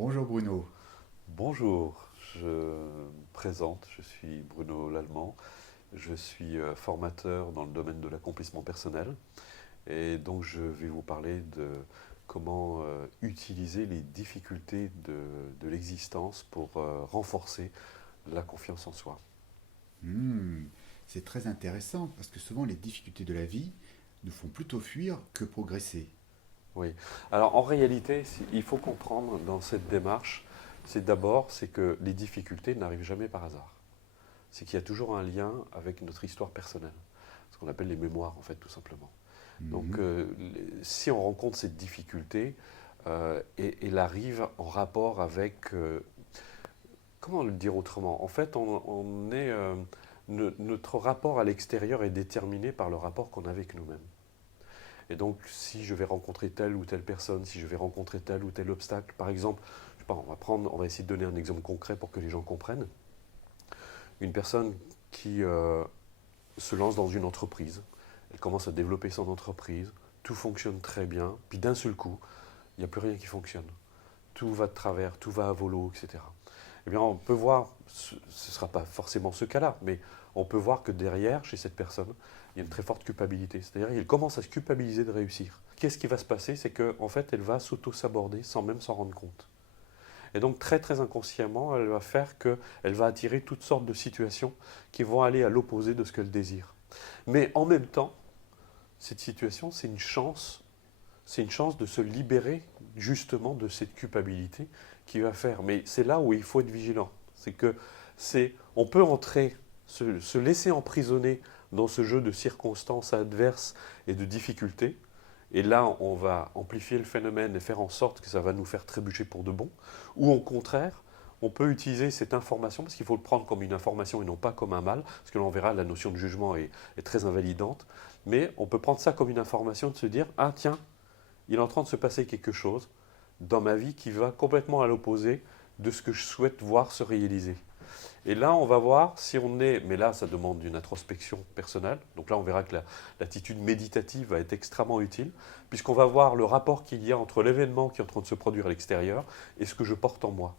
Bonjour Bruno. Bonjour, je me présente, je suis Bruno Lallemand, je suis formateur dans le domaine de l'accomplissement personnel et donc je vais vous parler de comment utiliser les difficultés de l'existence pour renforcer la confiance en soi. Hmm, c'est très intéressant parce que souvent les difficultés de la vie nous font plutôt fuir que progresser. Oui, alors en réalité, il faut comprendre dans cette démarche, c'est que les difficultés n'arrivent jamais par hasard. C'est qu'il y a toujours un lien avec notre histoire personnelle, ce qu'on appelle les mémoires en fait tout simplement. Donc, Mhm. si on rencontre cette difficulté, elle arrive en rapport avec, comment le dire autrement? En fait, notre rapport à l'extérieur est déterminé par le rapport qu'on a avec nous-mêmes. Et donc, si je vais rencontrer telle ou telle personne, si je vais rencontrer tel ou tel obstacle, par exemple, je sais pas, on va essayer de donner un exemple concret pour que les gens comprennent. Une personne qui se lance dans une entreprise, elle commence à développer son entreprise, tout fonctionne très bien, puis d'un seul coup, il n'y a plus rien qui fonctionne. Tout va de travers, tout va à volo, etc. Eh bien, on peut voir, ce ne sera pas forcément ce cas-là, mais on peut voir que derrière, chez cette personne, il y a une très forte culpabilité. C'est-à-dire qu'il commence à se culpabiliser de réussir. Qu'est-ce qui va se passer? C'est qu'en fait, elle va s'auto-saborder sans même s'en rendre compte. Et donc, très très inconsciemment, elle va faire qu'elle va attirer toutes sortes de situations qui vont aller à l'opposé de ce qu'elle désire. Mais en même temps, cette situation, c'est une chance de se libérer justement de cette culpabilité qui va faire. Mais c'est là où il faut être vigilant. On peut entrer, se laisser emprisonner dans ce jeu de circonstances adverses et de difficultés. Et là, on va amplifier le phénomène et faire en sorte que ça va nous faire trébucher pour de bon. Ou au contraire, on peut utiliser cette information, parce qu'il faut le prendre comme une information et non pas comme un mal, parce que là, on verra, la notion de jugement est très invalidante. Mais on peut prendre ça comme une information de se dire, ah tiens, il est en train de se passer quelque chose dans ma vie qui va complètement à l'opposé de ce que je souhaite voir se réaliser. Et là, on va voir si on est, mais là, ça demande une introspection personnelle. Donc là, on verra que l'attitude méditative va être extrêmement utile, puisqu'on va voir le rapport qu'il y a entre l'événement qui est en train de se produire à l'extérieur et ce que je porte en moi.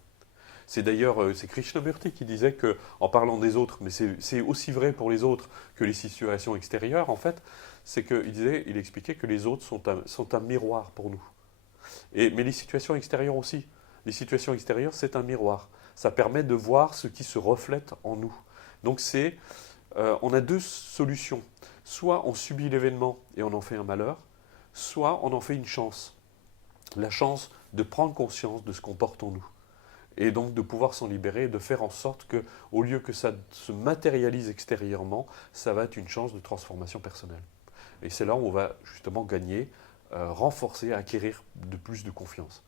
C'est d'ailleurs c'est Krishnamurti qui disait que, en parlant des autres, mais c'est aussi vrai pour les autres que les situations extérieures, en fait, c'est il expliquait que les autres sont un miroir pour nous. Mais les situations extérieures aussi. Les situations extérieures, c'est un miroir. Ça permet de voir ce qui se reflète en nous. Donc on a deux solutions. Soit on subit l'événement et on en fait un malheur, soit on en fait une chance. La chance de prendre conscience de ce qu'on porte en nous. Et donc de pouvoir s'en libérer et de faire en sorte que, au lieu que ça se matérialise extérieurement, ça va être une chance de transformation personnelle. Et c'est là où on va justement gagner, renforcer, acquérir de plus de confiance.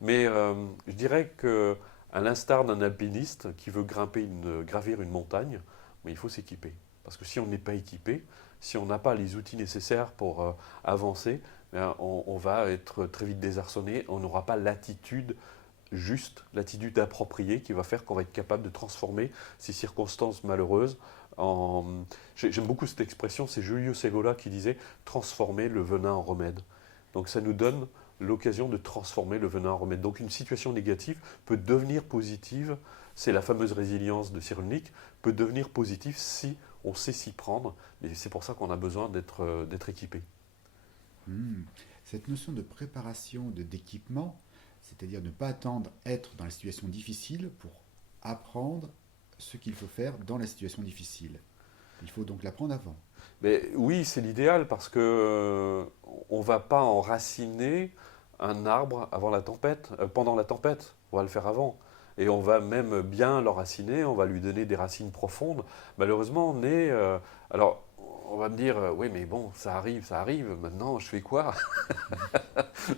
Mais je dirais que, à l'instar d'un alpiniste qui veut gravir une montagne, mais il faut s'équiper. Parce que si on n'est pas équipé, si on n'a pas les outils nécessaires pour avancer, ben, on va être très vite désarçonné, on n'aura pas l'attitude juste, l'attitude appropriée qui va faire qu'on va être capable de transformer ces circonstances malheureuses en... J'aime beaucoup cette expression, c'est Julio Segola qui disait transformer le venin en remède. Donc ça nous donne l'occasion de transformer le venin en remède. Donc une situation négative peut devenir positive, c'est la fameuse résilience de Cyrulnik, peut devenir positive si on sait s'y prendre, mais c'est pour ça qu'on a besoin d'être équipé. Hmm. Cette notion de préparation, d'équipement, c'est-à-dire ne pas attendre être dans la situation difficile pour apprendre ce qu'il faut faire dans la situation difficile. Il faut donc l'apprendre avant. Mais oui, c'est l'idéal parce que on va pas enraciner un arbre avant la tempête, pendant la tempête. On va le faire avant. Et on va même bien l'enraciner, on va lui donner des racines profondes. Malheureusement, alors, on va me dire, oui, mais bon, ça arrive, maintenant, je fais quoi?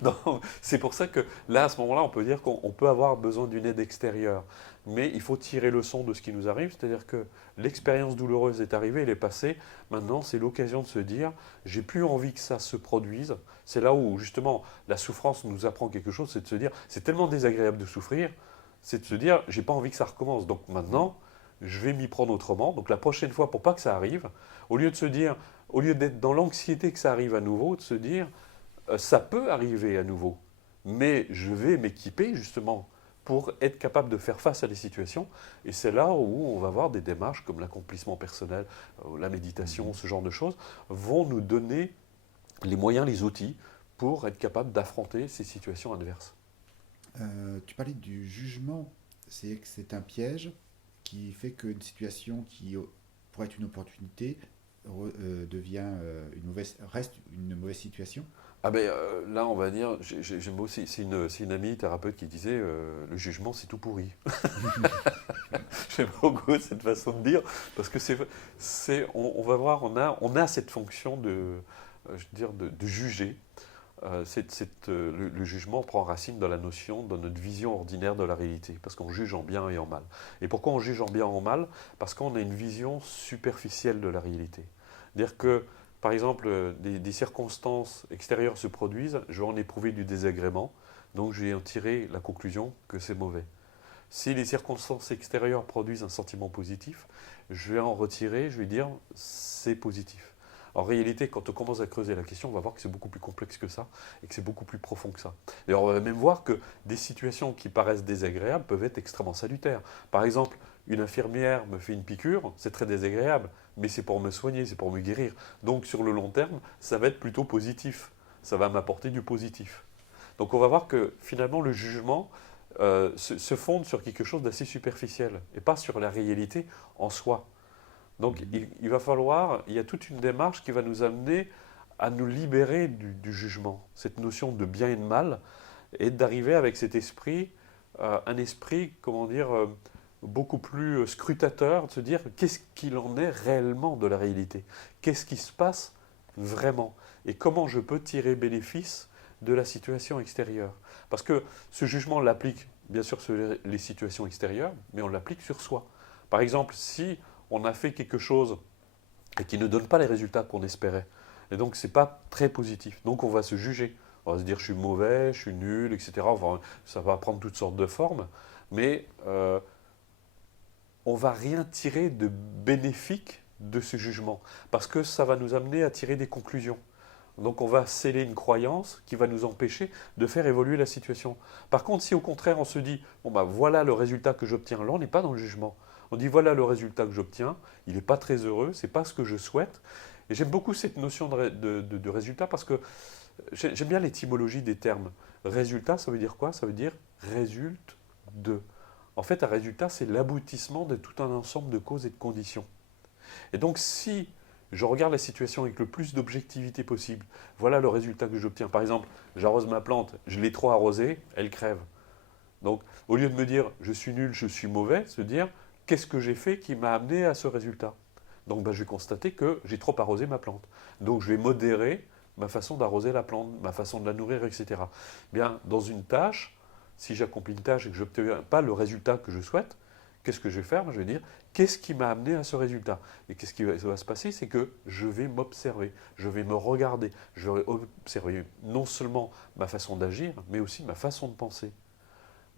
Non, c'est pour ça que là, à ce moment-là, on peut dire qu'on peut avoir besoin d'une aide extérieure. Mais il faut tirer leçon de ce qui nous arrive, c'est-à-dire que l'expérience douloureuse est arrivée, elle est passée. Maintenant, c'est l'occasion de se dire, j'ai plus envie que ça se produise. C'est là où, justement, la souffrance nous apprend quelque chose, c'est de se dire, c'est tellement désagréable de souffrir, c'est de se dire, j'ai pas envie que ça recommence. Donc maintenant, je vais m'y prendre autrement. Donc la prochaine fois, pour pas que ça arrive, au lieu de se dire, au lieu d'être dans l'anxiété que ça arrive à nouveau, de se dire, ça peut arriver à nouveau, mais je vais m'équiper justement pour être capable de faire face à des situations. Et c'est là où on va voir des démarches comme l'accomplissement personnel, la méditation, ce genre de choses, vont nous donner les moyens, les outils pour être capable d'affronter ces situations adverses. Tu parlais du jugement, c'est que c'est un piège qui fait qu'une situation qui pourrait être une opportunité devient reste une mauvaise situation. Ah ben là, on va dire, j'aime aussi, c'est une amie thérapeute qui disait le jugement, c'est tout pourri. J'aime beaucoup cette façon de dire, parce que on va voir, on a cette fonction je veux dire, de juger. Le jugement prend racine dans la notion, dans notre vision ordinaire de la réalité, parce qu'on juge en bien et en mal. Et pourquoi on juge en bien et en mal? Parce qu'on a une vision superficielle de la réalité. C'est-à-dire que, par exemple, des circonstances extérieures se produisent, je vais en éprouver du désagrément, donc je vais en tirer la conclusion que c'est mauvais. Si les circonstances extérieures produisent un sentiment positif, je vais en retirer, je vais dire c'est positif. En réalité, quand on commence à creuser la question, on va voir que c'est beaucoup plus complexe que ça et que c'est beaucoup plus profond que ça. D'ailleurs, on va même voir que des situations qui paraissent désagréables peuvent être extrêmement salutaires. Par exemple, une infirmière me fait une piqûre, c'est très désagréable, mais c'est pour me soigner, c'est pour me guérir. Donc, sur le long terme, ça va être plutôt positif. Ça va m'apporter du positif. Donc, on va voir que finalement, le jugement se fonde sur quelque chose d'assez superficiel et pas sur la réalité en soi. Donc il va falloir, il y a toute une démarche qui va nous amener à nous libérer du jugement, cette notion de bien et de mal, et d'arriver avec cet esprit, un esprit, comment dire, beaucoup plus scrutateur, de se dire qu'est-ce qu'il en est réellement de la réalité, qu'est-ce qui se passe vraiment, et comment je peux tirer bénéfice de la situation extérieure. Parce que ce jugement, on l'applique bien sûr sur les situations extérieures, mais on l'applique sur soi. Par exemple, si on a fait quelque chose et qui ne donne pas les résultats qu'on espérait, et donc ce n'est pas très positif, donc on va se juger. On va se dire je suis mauvais, je suis nul, etc. Enfin, ça va prendre toutes sortes de formes, mais on ne va rien tirer de bénéfique de ce jugement, parce que ça va nous amener à tirer des conclusions. Donc on va sceller une croyance qui va nous empêcher de faire évoluer la situation. Par contre, si au contraire on se dit, bon bah voilà le résultat que j'obtiens, là on n'est pas dans le jugement. On dit voilà le résultat que j'obtiens, il n'est pas très heureux, c'est pas ce que je souhaite. Et j'aime beaucoup cette notion de résultat parce que j'aime bien l'étymologie des termes. Résultat, ça veut dire quoi? Ça veut dire résulte de. En fait, un résultat, c'est l'aboutissement de tout un ensemble de causes et de conditions. Et donc si je regarde la situation avec le plus d'objectivité possible, voilà le résultat que j'obtiens. Par exemple, j'arrose ma plante, je l'ai trop arrosée, elle crève. Donc, au lieu de me dire je suis nul, je suis mauvais, se dire qu'est-ce que j'ai fait qui m'a amené à ce résultat. Donc, je vais constater que j'ai trop arrosé ma plante. Donc, je vais modérer ma façon d'arroser la plante, ma façon de la nourrir, etc. Bien, dans une tâche, si j'accomplis une tâche et que je n'obtiens pas le résultat que je souhaite, qu'est-ce que je vais faire? Je vais dire qu'est-ce qui m'a amené à ce résultat? Et qu'est-ce qui va se passer? C'est que je vais m'observer, je vais me regarder, je vais observer non seulement ma façon d'agir, mais aussi ma façon de penser.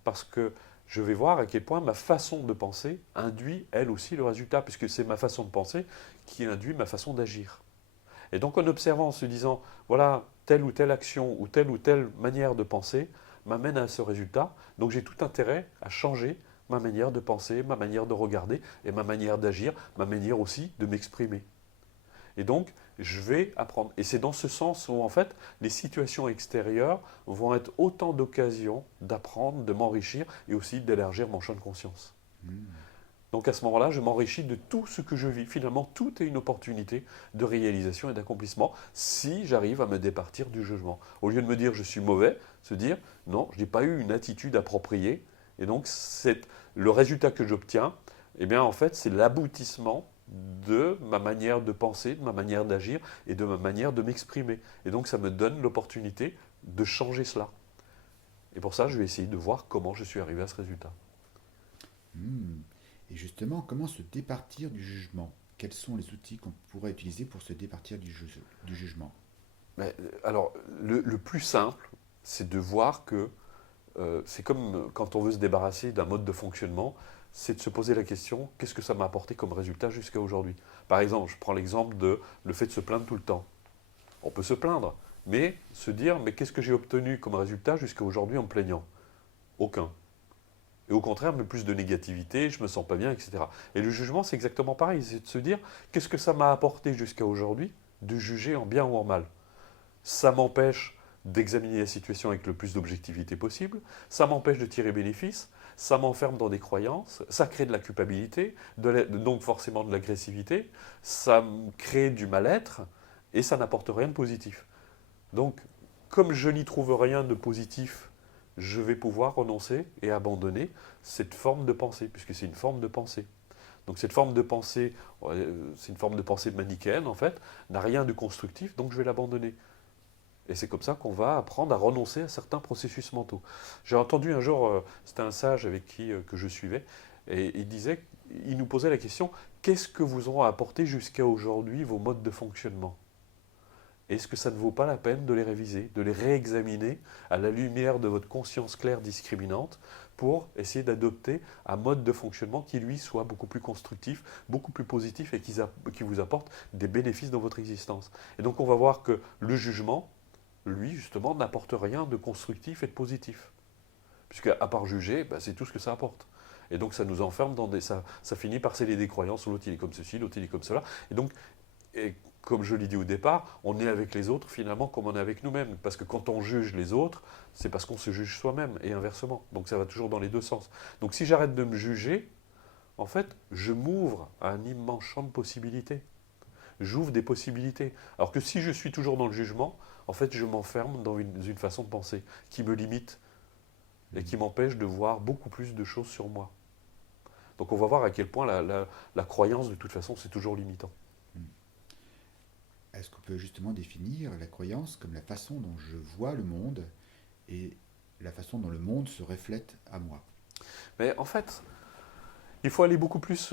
Parce que je vais voir à quel point ma façon de penser induit, elle aussi, le résultat, puisque c'est ma façon de penser qui induit ma façon d'agir. Et donc en observant, en se disant, voilà, telle ou telle action ou telle manière de penser m'amène à ce résultat, donc j'ai tout intérêt à changer ma manière de penser, ma manière de regarder et ma manière d'agir, ma manière aussi de m'exprimer. Et donc, je vais apprendre. Et c'est dans ce sens où, en fait, les situations extérieures vont être autant d'occasions d'apprendre, de m'enrichir et aussi d'élargir mon champ de conscience. Donc à ce moment-là, je m'enrichis de tout ce que je vis. Finalement, tout est une opportunité de réalisation et d'accomplissement si j'arrive à me départir du jugement. Au lieu de me dire je suis mauvais, se dire non, je n'ai pas eu une attitude appropriée. Et donc, le résultat que j'obtiens, eh bien, en fait, c'est l'aboutissement de ma manière de penser, de ma manière d'agir et de ma manière de m'exprimer. Et donc, ça me donne l'opportunité de changer cela. Et pour ça, je vais essayer de voir comment je suis arrivé à ce résultat. Hmm. Et justement, comment se départir du jugement? Quels sont les outils qu'on pourrait utiliser pour se départir du jugement? Mais, alors, le plus simple, c'est de voir que c'est comme quand on veut se débarrasser d'un mode de fonctionnement, c'est de se poser la question, qu'est-ce que ça m'a apporté comme résultat jusqu'à aujourd'hui? Par exemple, je prends l'exemple de le fait de se plaindre tout le temps. On peut se plaindre, mais se dire, mais qu'est-ce que j'ai obtenu comme résultat jusqu'à aujourd'hui en me plaignant? Aucun. Et au contraire, mais plus de négativité, je me sens pas bien, etc. Et le jugement, c'est exactement pareil. C'est de se dire, qu'est-ce que ça m'a apporté jusqu'à aujourd'hui de juger en bien ou en mal? Ça m'empêche d'examiner la situation avec le plus d'objectivité possible, ça m'empêche de tirer bénéfice, ça m'enferme dans des croyances, ça crée de la culpabilité, donc forcément de l'agressivité, ça me crée du mal-être, et ça n'apporte rien de positif. Donc, comme je n'y trouve rien de positif, je vais pouvoir renoncer et abandonner cette forme de pensée, puisque c'est une forme de pensée. Donc cette forme de pensée, c'est une forme de pensée manichéenne en fait, n'a rien de constructif, donc je vais l'abandonner. Et c'est comme ça qu'on va apprendre à renoncer à certains processus mentaux. J'ai entendu un jour, c'était un sage avec qui que je suivais, et il nous posait la question, qu'est-ce que vous ont apporté jusqu'à aujourd'hui vos modes de fonctionnement? Est-ce que ça ne vaut pas la peine de les réviser, de les réexaminer à la lumière de votre conscience claire discriminante pour essayer d'adopter un mode de fonctionnement qui, lui, soit beaucoup plus constructif, beaucoup plus positif et qui vous apporte des bénéfices dans votre existence. Et donc on va voir que le jugement, lui, justement, n'apporte rien de constructif et de positif. Puisque, à part juger, c'est tout ce que ça apporte. Et donc, ça nous enferme dans des. Ça finit par sceller des croyances. L'autre, il est comme ceci, l'autre, il est comme cela. Et donc, comme je l'ai dit au départ, on est avec les autres finalement comme on est avec nous-mêmes. Parce que quand on juge les autres, c'est parce qu'on se juge soi-même et inversement. Donc, ça va toujours dans les deux sens. Donc, si j'arrête de me juger, en fait, je m'ouvre à un immense champ de possibilités. J'ouvre des possibilités. Alors que si je suis toujours dans le jugement, en fait, je m'enferme dans une façon de penser qui me limite et qui m'empêche de voir beaucoup plus de choses sur moi. Donc on va voir à quel point la croyance, de toute façon, c'est toujours limitant. Est-ce qu'on peut justement définir la croyance comme la façon dont je vois le monde et la façon dont le monde se reflète à moi? Mais en fait, il faut aller beaucoup plus...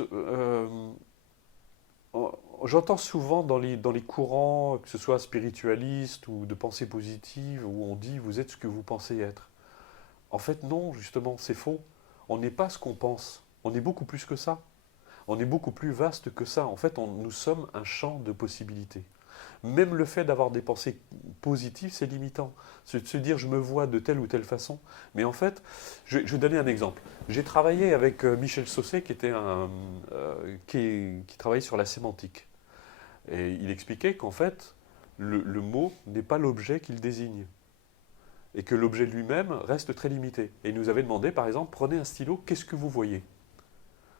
j'entends souvent dans les courants, que ce soit spiritualistes ou de pensée positive, où on dit vous êtes ce que vous pensez être. En fait, non, justement, c'est faux. On n'est pas ce qu'on pense. On est beaucoup plus que ça. On est beaucoup plus vaste que ça. En fait, nous sommes un champ de possibilités. Même le fait d'avoir des pensées positives, c'est limitant. C'est de se dire je me vois de telle ou telle façon. Mais en fait, je vais donner un exemple. J'ai travaillé avec Michel Sausset, qui travaille sur la sémantique. Et il expliquait qu'en fait, le mot n'est pas l'objet qu'il désigne. Et que l'objet lui-même reste très limité. Et il nous avait demandé, par exemple, prenez un stylo, qu'est-ce que vous voyez?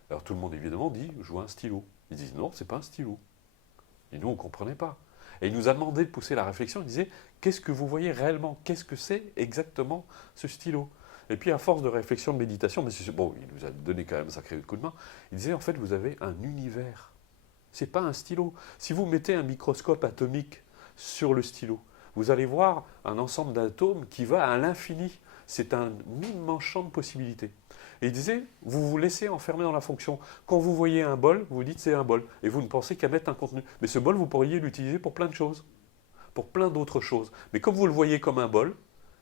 Alors tout le monde évidemment dit, je vois un stylo. Ils disent non, c'est pas un stylo. Et nous, on ne comprenait pas. Et il nous a demandé de pousser la réflexion. Il disait, qu'est-ce que vous voyez réellement? Qu'est-ce que c'est exactement ce stylo? Et puis, à force de réflexion, de méditation, mais bon, il nous a donné quand même un sacré coup de main. Il disait, en fait, vous avez un univers. C'est pas un stylo. Si vous mettez un microscope atomique sur le stylo, vous allez voir un ensemble d'atomes qui va à l'infini. C'est un immense champ de possibilités. Et il disait, vous vous laissez enfermer dans la fonction. Quand vous voyez un bol, vous dites c'est un bol. Et vous ne pensez qu'à mettre un contenu. Mais ce bol, vous pourriez l'utiliser pour plein de choses. Pour plein d'autres choses. Mais comme vous le voyez comme un bol,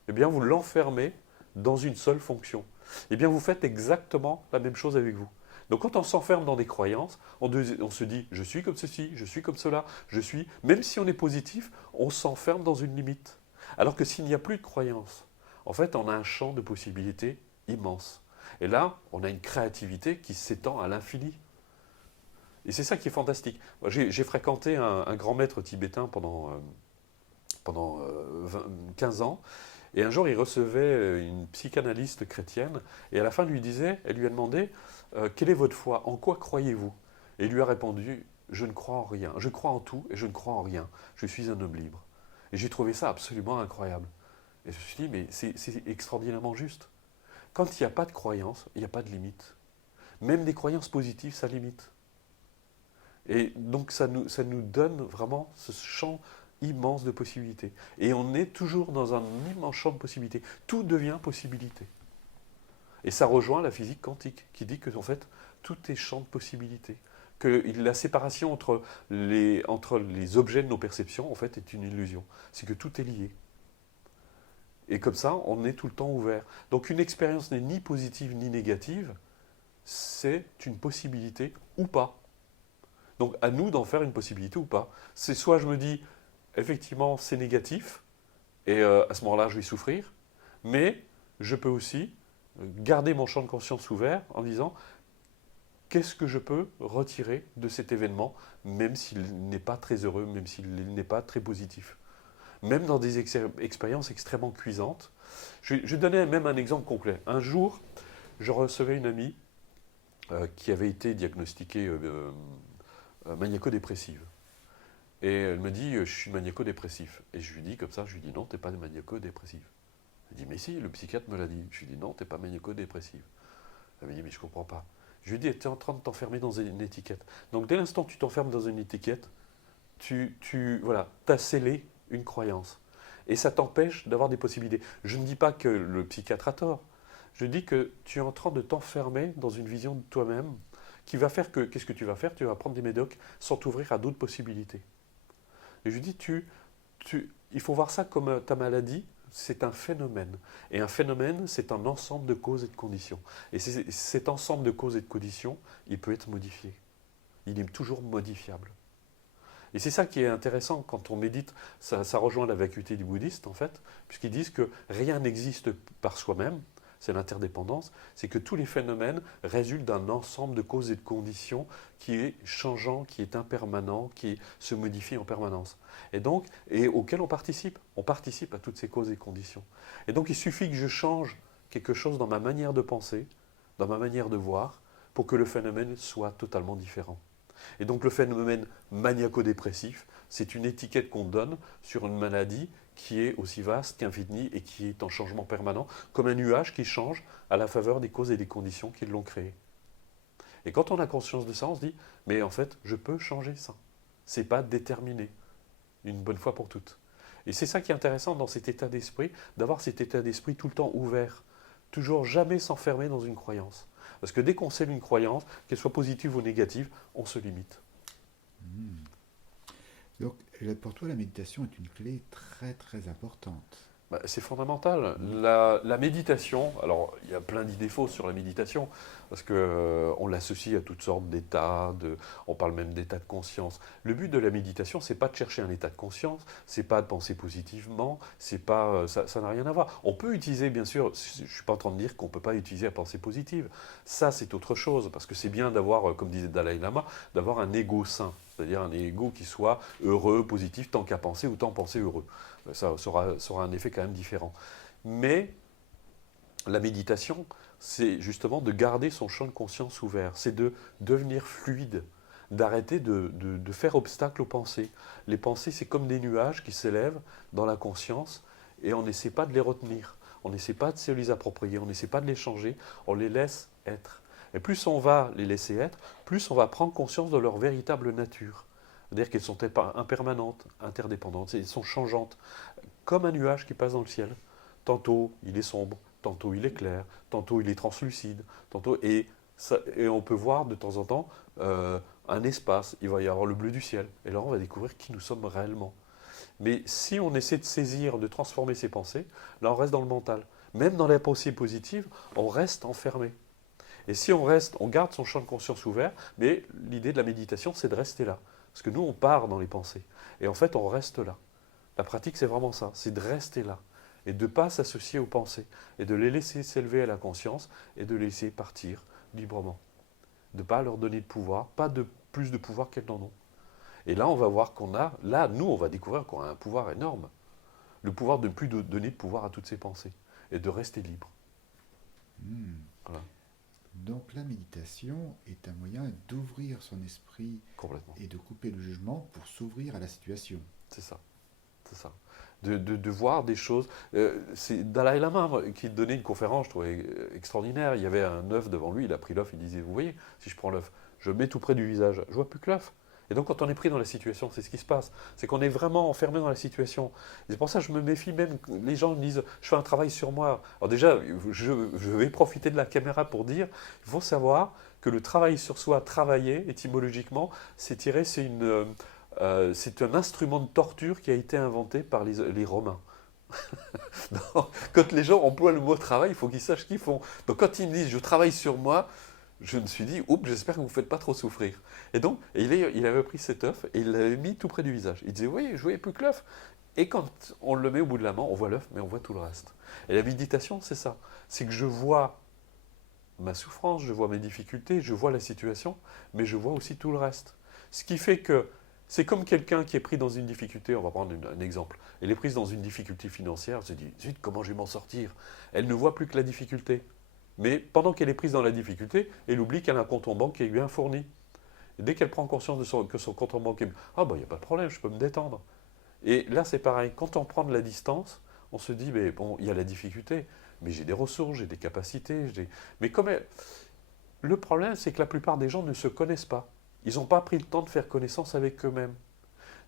eh bien vous l'enfermez dans une seule fonction. Eh bien vous faites exactement la même chose avec vous. Donc quand on s'enferme dans des croyances, on se dit je suis comme ceci, je suis comme cela, je suis. Même si on est positif, on s'enferme dans une limite. Alors que s'il n'y a plus de croyances, en fait on a un champ de possibilités immense. Et là, on a une créativité qui s'étend à l'infini. Et c'est ça qui est fantastique. J'ai fréquenté un grand maître tibétain pendant 15 ans. Et un jour, il recevait une psychanalyste chrétienne. Et à la fin, elle lui a demandé quelle est votre foi? En quoi croyez-vous? Et il lui a répondu je ne crois en rien. Je crois en tout et je ne crois en rien. Je suis un homme libre. Et j'ai trouvé ça absolument incroyable. Et je me suis dit mais c'est extraordinairement juste. Quand il n'y a pas de croyance, il n'y a pas de limite. Même des croyances positives, ça limite. Et donc ça nous donne vraiment ce champ immense de possibilités. Et on est toujours dans un immense champ de possibilités. Tout devient possibilité. Et ça rejoint la physique quantique, qui dit que en fait, tout est champ de possibilités. Que la séparation entre les objets de nos perceptions, en fait, est une illusion. C'est que tout est lié. Et comme ça, on est tout le temps ouvert. Donc une expérience n'est ni positive ni négative, c'est une possibilité ou pas. Donc à nous d'en faire une possibilité ou pas. C'est soit je me dis, effectivement, c'est négatif, et à ce moment-là, je vais souffrir, mais je peux aussi garder mon champ de conscience ouvert en disant qu'est-ce que je peux retirer de cet événement, même s'il n'est pas très heureux, même s'il n'est pas très positif. Même dans des expériences extrêmement cuisantes. Je donnais même un exemple complet. Un jour, je recevais une amie qui avait été diagnostiquée maniaco-dépressive. Et elle me dit, je suis maniaco-dépressif. Et je lui dis comme ça, je lui dis non, t'es pas maniaco-dépressif. Elle dit, mais si, le psychiatre me l'a dit. Je lui dis non, t'es pas maniaco-dépressif. Elle me dit, mais je comprends pas. Je lui dis, tu es en train de t'enfermer dans une étiquette. Donc dès l'instant que tu t'enfermes dans une étiquette, voilà, as scellé une croyance. Et ça t'empêche d'avoir des possibilités. Je ne dis pas que le psychiatre a tort. Je dis que tu es en train de t'enfermer dans une vision de toi-même qui va faire que, qu'est-ce que tu vas faire? Tu vas prendre des médocs sans t'ouvrir à d'autres possibilités. Et je dis, il faut voir ça comme ta maladie, c'est un phénomène. Et un phénomène, c'est un ensemble de causes et de conditions. Et cet ensemble de causes et de conditions, il peut être modifié. Il est toujours modifiable. Et c'est ça qui est intéressant quand on médite, ça rejoint la vacuité du bouddhiste en fait, puisqu'ils disent que rien n'existe par soi-même, c'est l'interdépendance, c'est que tous les phénomènes résultent d'un ensemble de causes et de conditions qui est changeant, qui est impermanent, qui se modifie en permanence. Et auquel on participe à toutes ces causes et conditions. Et donc il suffit que je change quelque chose dans ma manière de penser, dans ma manière de voir, pour que le phénomène soit totalement différent. Et donc le phénomène maniaco-dépressif, c'est une étiquette qu'on donne sur une maladie qui est aussi vaste qu'infinie et qui est en changement permanent, comme un nuage qui change à la faveur des causes et des conditions qui l'ont créé. Et quand on a conscience de ça, on se dit, mais en fait, je peux changer ça. C'est pas déterminé, une bonne fois pour toutes. Et c'est ça qui est intéressant dans cet état d'esprit, d'avoir cet état d'esprit tout le temps ouvert, toujours jamais s'enfermer dans une croyance. Parce que dès qu'on scelle une croyance, qu'elle soit positive ou négative, on se limite. Donc, pour toi, la méditation est une clé très très importante. C'est fondamental. La méditation, alors il y a plein d'idées fausses sur la méditation, parce qu'on l'associe à toutes sortes d'états, on parle même d'état de conscience. Le but de la méditation, c'est pas de chercher un état de conscience, c'est pas de penser positivement, c'est pas, ça n'a rien à voir. On peut utiliser, bien sûr, je ne suis pas en train de dire qu'on ne peut pas utiliser la pensée positive. Ça, c'est autre chose, parce que c'est bien d'avoir, comme disait Dalai Lama, d'avoir un ego sain, c'est-à-dire un ego qui soit heureux, positif, tant qu'à penser ou tant penser heureux. Ça aura un effet quand même différent. Mais la méditation, c'est justement de garder son champ de conscience ouvert, c'est de devenir fluide, d'arrêter de faire obstacle aux pensées. Les pensées, c'est comme des nuages qui s'élèvent dans la conscience et on n'essaie pas de les retenir, on n'essaie pas de se les approprier, on n'essaie pas de les changer, on les laisse être. Et plus on va les laisser être, plus on va prendre conscience de leur véritable nature. C'est-à-dire qu'elles sont impermanentes, interdépendantes, elles sont changeantes, comme un nuage qui passe dans le ciel. Tantôt il est sombre, tantôt il est clair, tantôt il est translucide, et on peut voir de temps en temps un espace, il va y avoir le bleu du ciel, et là on va découvrir qui nous sommes réellement. Mais si on essaie de saisir, de transformer ses pensées, là on reste dans le mental. Même dans la pensée positive, on reste enfermé. Et si on garde son champ de conscience ouvert, mais l'idée de la méditation, c'est de rester là. Parce que nous, on part dans les pensées. Et en fait, on reste là. La pratique, c'est vraiment ça. C'est de rester là. Et de ne pas s'associer aux pensées. Et de les laisser s'élever à la conscience. Et de les laisser partir librement. De ne pas leur donner de pouvoir. Pas de plus de pouvoir qu'elles n'en ont. Et là, on va voir qu'on a... Là, nous, on va découvrir qu'on a un pouvoir énorme. Le pouvoir de ne plus donner de pouvoir à toutes ces pensées. Et de rester libre. Voilà. Donc la méditation est un moyen d'ouvrir son esprit et de couper le jugement pour s'ouvrir à la situation. C'est ça. C'est ça. De voir des choses. C'est Dalai Lama qui donnait une conférence, je trouvais extraordinaire. Il y avait un œuf devant lui, il a pris l'œuf, il disait, vous voyez, si je prends l'œuf, je le mets tout près du visage, je vois plus que l'œuf. Et donc quand on est pris dans la situation, c'est ce qui se passe. C'est qu'on est vraiment enfermé dans la situation. Et c'est pour ça que je me méfie même, les gens me disent, je fais un travail sur moi. Alors déjà, je vais profiter de la caméra pour dire, il faut savoir que le travail sur soi, travailler, étymologiquement, c'est un instrument de torture qui a été inventé par les Romains. Quand les gens emploient le mot travail, il faut qu'ils sachent ce qu'ils font. Donc quand ils me disent, je travaille sur moi, je me suis dit, oups, j'espère que vous ne faites pas trop souffrir. Et donc, il avait pris cet œuf et il l'avait mis tout près du visage. Il disait, oui, je voyais plus que l'œuf. Et quand on le met au bout de la main, on voit l'œuf, mais on voit tout le reste. Et la méditation, c'est ça. C'est que je vois ma souffrance, je vois mes difficultés, je vois la situation, mais je vois aussi tout le reste. Ce qui fait que c'est comme quelqu'un qui est pris dans une difficulté, on va prendre un exemple, elle est prise dans une difficulté financière, elle se dit, zut, comment je vais m'en sortir? Elle ne voit plus que la difficulté. Mais pendant qu'elle est prise dans la difficulté, elle oublie qu'elle a un compte en banque qui est bien fourni. Et dès qu'elle prend conscience que son compte en banque est... Ah ben, il n'y a pas de problème, je peux me détendre. Et là, c'est pareil. Quand on prend de la distance, on se dit, mais bon, il y a la difficulté, mais j'ai des ressources, j'ai des capacités. Mais le problème, c'est que la plupart des gens ne se connaissent pas. Ils n'ont pas pris le temps de faire connaissance avec eux-mêmes.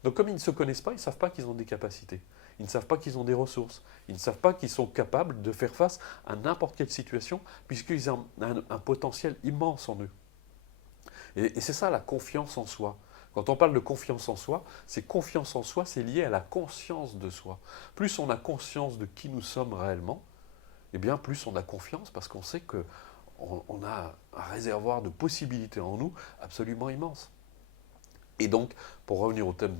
Donc comme ils ne se connaissent pas, ils ne savent pas qu'ils ont des capacités. Ils ne savent pas qu'ils ont des ressources. Ils ne savent pas qu'ils sont capables de faire face à n'importe quelle situation, puisqu'ils ont un potentiel immense en eux. Et c'est ça la confiance en soi. Quand on parle de confiance en soi, c'est lié à la conscience de soi. Plus on a conscience de qui nous sommes réellement, eh bien plus on a confiance parce qu'on sait qu'on a un réservoir de possibilités en nous absolument immense. Et donc, pour revenir au thème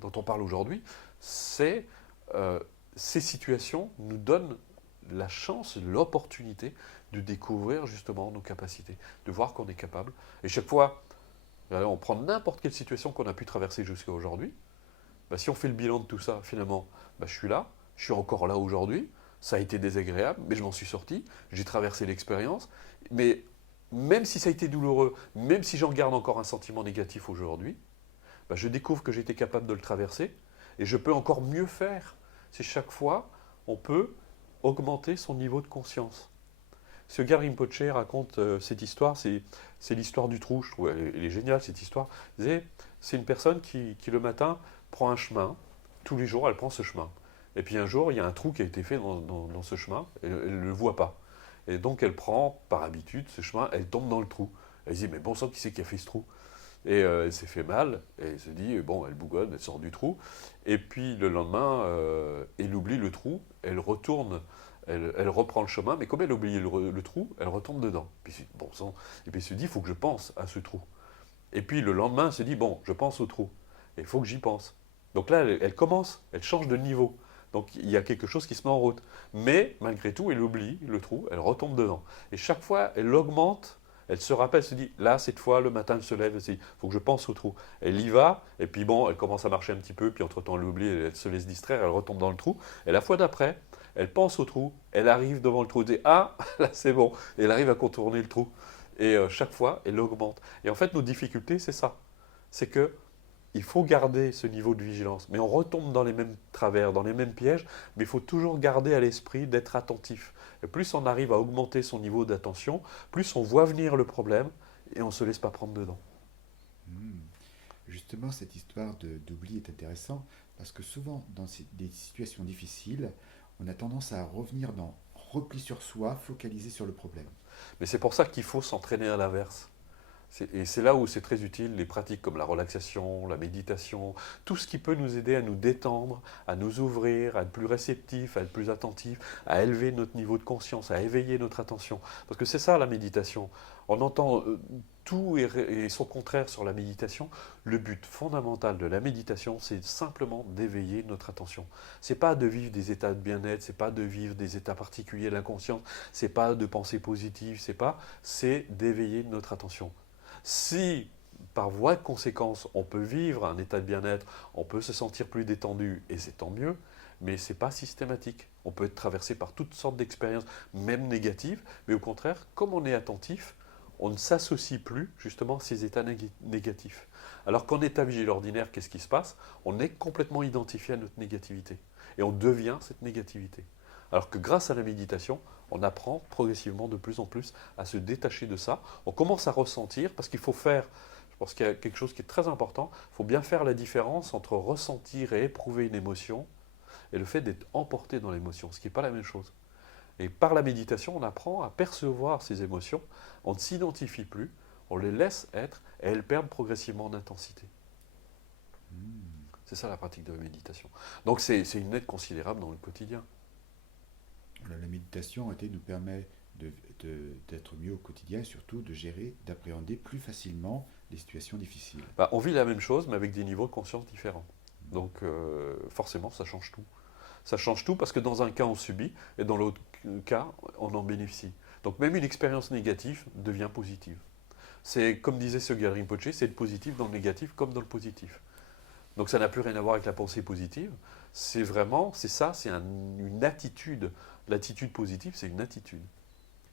dont on parle aujourd'hui, c'est ces situations nous donnent la chance, l'opportunité de découvrir justement nos capacités, de voir qu'on est capable. Et chaque fois, on prend n'importe quelle situation qu'on a pu traverser jusqu'à aujourd'hui. Bah, si on fait le bilan de tout ça, finalement, bah, je suis là, je suis encore là aujourd'hui. Ça a été désagréable, mais je m'en suis sorti. J'ai traversé l'expérience. Mais même si ça a été douloureux, même si j'en garde encore un sentiment négatif aujourd'hui, bah, je découvre que j'étais capable de le traverser et je peux encore mieux faire. C'est chaque fois, on peut augmenter son niveau de conscience. Ce gars Rinpoche raconte cette histoire, c'est l'histoire du trou, je trouve, elle est géniale cette histoire. C'est une personne qui le matin prend un chemin, tous les jours elle prend ce chemin. Et puis un jour, il y a un trou qui a été fait dans ce chemin, et elle ne le voit pas. Et donc elle prend, par habitude, ce chemin, elle tombe dans le trou. Elle se dit, mais bon sang, qui c'est qui a fait ce trou? Et elle s'est fait mal, et elle se dit, bon, elle bougonne, elle sort du trou. Et puis le lendemain, elle oublie le trou, elle retourne, elle reprend le chemin, mais comme elle a oublié le trou, elle retombe dedans. Puis, bon sang, et puis elle se dit, il faut que je pense à ce trou. Et puis le lendemain, elle se dit, bon, je pense au trou, et il faut que j'y pense. Donc là, elle commence, elle change de niveau. Donc il y a quelque chose qui se met en route. Mais malgré tout, elle oublie le trou, elle retombe dedans. Et chaque fois, elle augmente. Elle se rappelle, elle se dit, là, cette fois, le matin, elle se lève, elle se dit, il faut que je pense au trou. Elle y va, et puis bon, elle commence à marcher un petit peu, puis entre-temps, elle oublie, elle se laisse distraire, elle retombe dans le trou. Et la fois d'après, elle pense au trou, elle arrive devant le trou, elle dit, ah, là, c'est bon. Et elle arrive à contourner le trou. Et chaque fois, elle augmente. Et en fait, nos difficultés, c'est ça. C'est que il faut garder ce niveau de vigilance. Mais on retombe dans les mêmes travers, dans les mêmes pièges, mais il faut toujours garder à l'esprit d'être attentif. Et plus on arrive à augmenter son niveau d'attention, plus on voit venir le problème et on ne se laisse pas prendre dedans. Hmm. Justement, cette histoire d'oubli est intéressante parce que souvent, dans des situations difficiles, on a tendance à revenir dans repli sur soi, focalisé sur le problème. Mais c'est pour ça qu'il faut s'entraîner à l'inverse. Et c'est là où c'est très utile, les pratiques comme la relaxation, la méditation, tout ce qui peut nous aider à nous détendre, à nous ouvrir, à être plus réceptif, à être plus attentif, à élever notre niveau de conscience, à éveiller notre attention. Parce que c'est ça la méditation. On entend tout et son contraire sur la méditation. Le but fondamental de la méditation, c'est simplement d'éveiller notre attention. C'est pas de vivre des états de bien-être, c'est pas de vivre des états particuliers de l'inconscience, c'est pas de pensée positive, c'est d'éveiller notre attention. Si, par voie de conséquence, on peut vivre un état de bien-être, on peut se sentir plus détendu, et c'est tant mieux, mais ce n'est pas systématique. On peut être traversé par toutes sortes d'expériences, même négatives, mais au contraire, comme on est attentif, on ne s'associe plus justement à ces états négatifs. Alors qu'en état vigile ordinaire, qu'est-ce qui se passe? On est complètement identifié à notre négativité, et on devient cette négativité. Alors que grâce à la méditation, on apprend progressivement de plus en plus à se détacher de ça. On commence à ressentir, parce qu'il faut faire, je pense qu'il y a quelque chose qui est très important, il faut bien faire la différence entre ressentir et éprouver une émotion et le fait d'être emporté dans l'émotion, ce qui n'est pas la même chose. Et par la méditation, on apprend à percevoir ces émotions, on ne s'identifie plus, on les laisse être et elles perdent progressivement d'intensité. Hmm. C'est ça la pratique de la méditation. Donc c'est une aide considérable dans le quotidien. La méditation nous permet d'être mieux au quotidien et surtout de gérer, d'appréhender plus facilement les situations difficiles. Bah, on vit la même chose, mais avec des niveaux de conscience différents. Donc forcément, ça change tout. Ça change tout parce que dans un cas, on subit, et dans l'autre cas, on en bénéficie. Donc même une expérience négative devient positive. C'est comme disait Sogyal Rinpoche, c'est le positif dans le négatif comme dans le positif. Donc ça n'a plus rien à voir avec la pensée positive. C'est vraiment, c'est ça, c'est une attitude. L'attitude positive, c'est une attitude.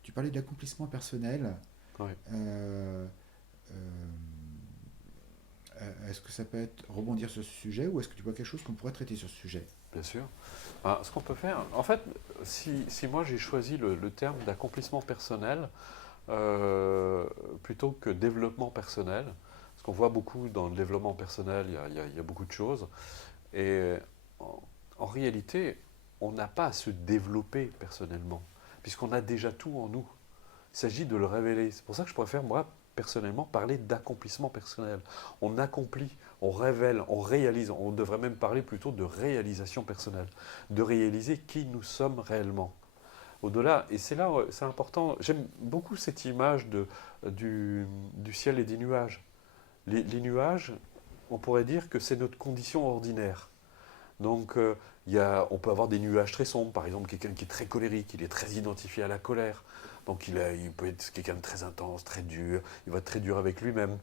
Tu parlais d'accomplissement personnel. Ouais, Euh, euh, Est-ce que ça peut être rebondir sur ce sujet ou est-ce que tu vois quelque chose qu'on pourrait traiter sur ce sujet? bien sûr. Ah, ce qu'on peut faire, en fait, si moi j'ai choisi le terme d'accomplissement personnel euh, plutôt que développement personnel, parce qu'on voit beaucoup dans le développement personnel, il y a beaucoup de choses, et en, en réalité, on n'a pas à se développer personnellement, puisqu'on a déjà tout en nous. Il s'agit de le révéler. C'est pour ça que je préfère, moi, personnellement, parler d'accomplissement personnel. On accomplit, on révèle, on réalise. On devrait même parler plutôt de réalisation personnelle, de réaliser qui nous sommes réellement. Au-delà, et c'est là, c'est important, j'aime beaucoup cette image du ciel et des nuages. Les nuages, on pourrait dire que c'est notre condition ordinaire. Donc, on peut avoir des nuages très sombres, par exemple quelqu'un qui est très colérique, il est très identifié à la colère. Donc il peut être quelqu'un de très intense, très dur, il va être très dur avec lui-même.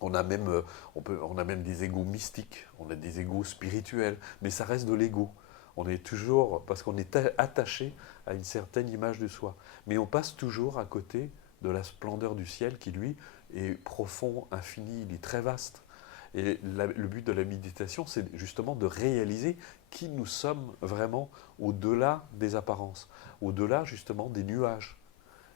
On a même, on a même des égos mystiques, on a des égos spirituels, mais ça reste de l'ego. On est toujours, parce qu'on est attaché à une certaine image de soi. Mais on passe toujours à côté de la splendeur du ciel qui, lui, est profond, infini, il est très vaste. Et le but de la méditation, c'est justement de réaliser qui nous sommes vraiment au-delà des apparences, au-delà justement des nuages.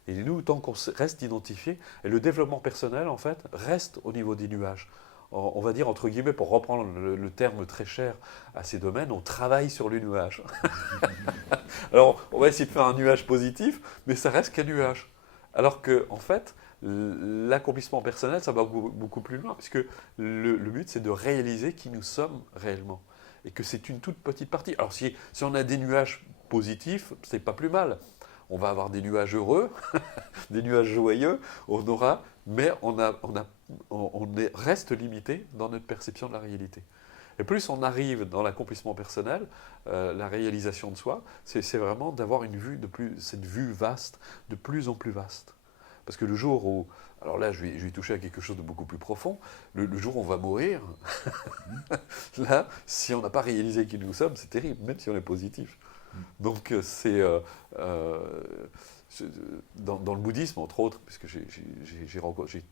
Et nous, tant qu'on reste identifié, et le développement personnel, en fait, reste au niveau des nuages. On va dire, entre guillemets, pour reprendre le terme très cher à ces domaines, on travaille sur les nuages. Alors, on va essayer de faire un nuage positif, mais ça reste qu'un nuage. Alors que, en fait, l'accomplissement personnel, ça va beaucoup plus loin, puisque le but, c'est de réaliser qui nous sommes réellement. Et que c'est une toute petite partie. Alors, si on a des nuages positifs, c'est pas plus mal. On va avoir des nuages heureux, des nuages joyeux, on aura, mais reste limité dans notre perception de la réalité. Et plus on arrive dans l'accomplissement personnel, la réalisation de soi, c'est vraiment d'avoir cette vue vaste, de plus en plus vaste. Parce que le jour où, alors là je vais toucher à quelque chose de beaucoup plus profond, le jour où on va mourir, là, si on n'a pas réalisé qui nous sommes, c'est terrible, même si on est positif. Donc euh, dans le bouddhisme, entre autres, puisque j'ai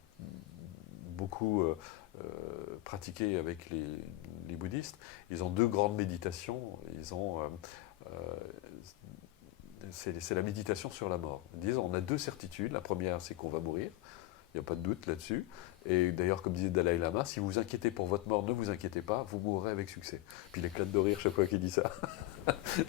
beaucoup pratiqué avec les bouddhistes, ils ont deux grandes méditations. Euh, c'est la méditation sur la mort. Ils disent on a deux certitudes. La première, c'est qu'on va mourir. Il n'y a pas de doute là-dessus. Et d'ailleurs, comme disait Dalai Lama, si vous vous inquiétez pour votre mort, ne vous inquiétez pas, vous mourrez avec succès. Puis il éclate de rire chaque fois qu'il dit ça.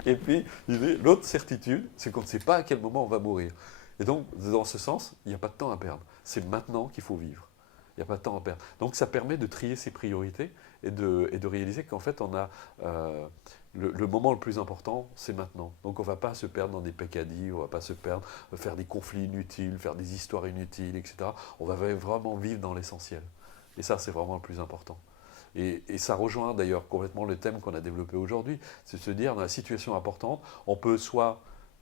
Et puis, l'autre certitude, c'est qu'on ne sait pas à quel moment on va mourir. Et donc, dans ce sens, il n'y a pas de temps à perdre. C'est maintenant qu'il faut vivre. Il n'y a pas de temps à perdre. Donc, ça permet de trier ses priorités et de réaliser qu'en fait, on a le moment le plus important, c'est maintenant. Donc, on ne va pas se perdre dans des peccadilles, on ne va pas se perdre, faire des conflits inutiles, faire des histoires inutiles, etc. On va vraiment vivre dans l'essentiel. Et ça, c'est vraiment le plus important. Et ça rejoint d'ailleurs complètement le thème qu'on a développé aujourd'hui, c'est de se dire, dans la situation importante, on peut soit